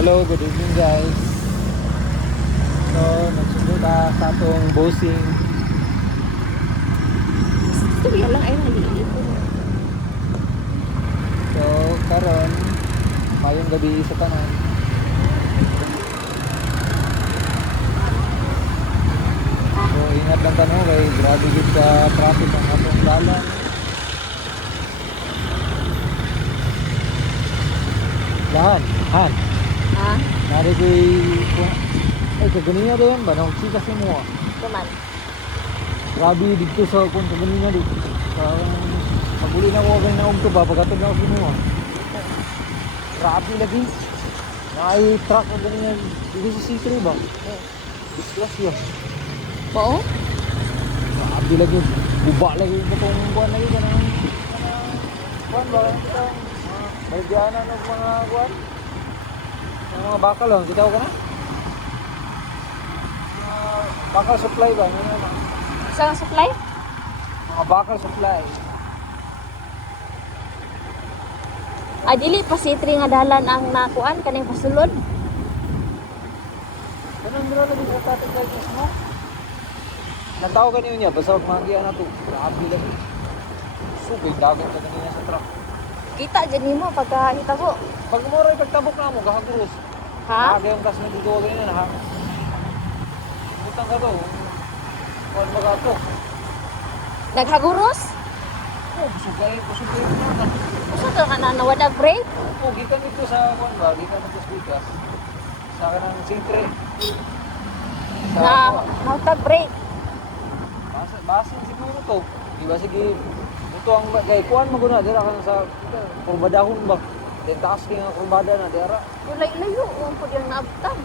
Hello, good evening guys. So, nagsundo ta sa atong bossing. Istorya lang ay maliit. So, karon mayong gabi sa tanan. So, ingat lang tanong kay grabe gid sa traffic ang atong dalan. Lahan, han. Ha? Nari ko'y ay kaganiya din ba nang chika si mo. Kuman. Grabe dito sa kung kaganiya dito. Parang maguli na ko kay naog to ba pagkatod na ako si mo. Grabe lagi. Ay truck na ganiya dito sa C3 ba? Disgrasya. Oo? Grabe lagi. Buba lagi itong buwan lagi kanang buwan ba? Baligyan na ng mga buwan. Yung mga bakal lang, kita ko ka na? Bakal supply ba? Saan supply? Mga bakal supply. Dili pa si Tri nga dalan ang nakuan kaning pasulod. Ganun bro lagi sa tating guys mo. Nataw ka niyo niya, basta magiya na to. Grabe lagi. Subig dagat ka kanina sa truck. Kita dyan nimo pagka hitabo. Pag umuro ipagtabok na mo, gahagros. Ha? Aga yung gas na dito ganyan na ha. Butang ka to. Kuwan ba ka to? Naghaguros? Oh, busugay na. Usa to nga na nawadag break? Oh, gikan dito sa kuwan ba? Gikan dito sa bigas. Sa kanang singkre. Na nautag break. Basin siguro to. Di ba sige, ito ang kay kuan maguna dira kan sa kurbadahon ba. Den taas kay nga kurbada na dira. Layo-layo ang pud yung naabtan.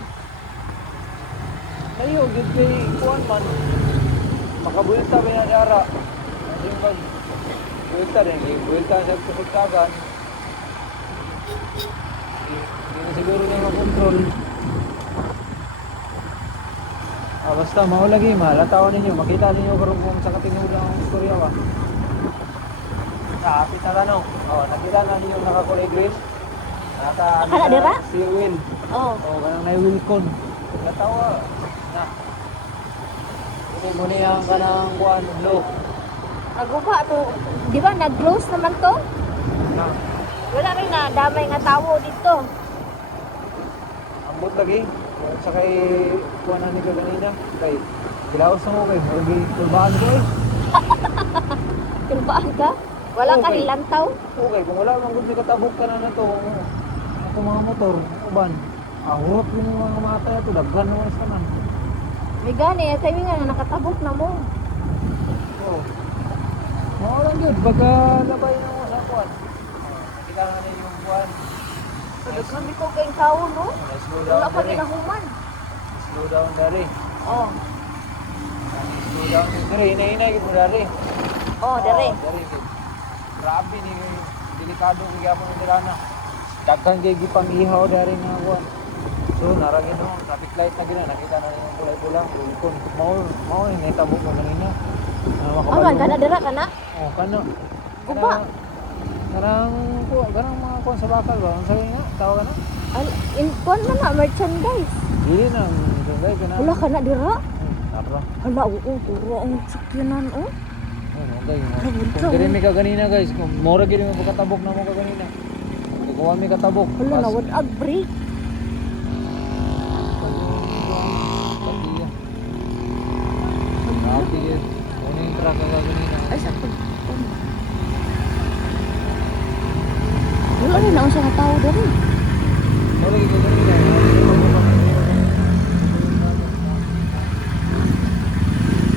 Layo gid kay kuan man. Makabulta ba na dira. Yung ba bulta rin, bulta sa kusugtagan. Hindi na siguro niya makontrol. Basta mao lagi malataw ninyo, makita ninyo karon kung sa katinuod ang istorya ba. Kapit na tanong. Nakita na ninyo nakakulay green. Akala dira? Steer wheel. Oh. Kanang na wheel cone. Natawa. Na. Ito mo niya ang kanang kuan blow. Naguba to. Di ba nag-close naman to? Na. Wala rin na damay nga tawo dito. Ambot lagi. Sa kay kuanan ni kanina. Kay gilaos na mo kay lagi turbaan ko eh. Kulbaan ka? Wala ka Okay. hilantaw? Okay, kung wala mang gud katabok ka na to. Ako mga motor, uban. Ahurot yung mga mata ito, daghan naman sa tanan. May gani, kami nga nakatabok na mo. Oo. Mao lang yun, pagka labay na mo sa kuwan. Nakita nga na yung kuwan. Kami ko kayong tao, no? Slow Wala down pa dari. ginahuman. Slow down dari. Oh, Slow down dari. Hinay-hinay mo dari. oh, dere. Dari. Grabe ni delikado kay gyapon ni Tirana. Daghan kay gipangihaw dari nga kuwan. So naragin no, traffic light na gina, nakita na yung pula-pula. Kung mau ni tabok mo kanina. Oh, man, kana dira kana? Oh, kano. Guba. Kanang mga kuwan sa bakal ba? Ang sabi nga, tawa ka na? In kuan man na merchandise. Dili na, dugay ka na. Wala kana dira. Tara. Hala, oo, turo ang sakyanan, oh. Okay. Kabunta, Kung diri mi ka ganina guys, kung mora gid mo pagkatabok na mo ka ganina. Kung kuha mi katabok. Hala, nawadag break. Pagdiya. Grabe yun. Ano yung truck ka ganina? Ay, sa pag... Wala rin na ako sa tao diri.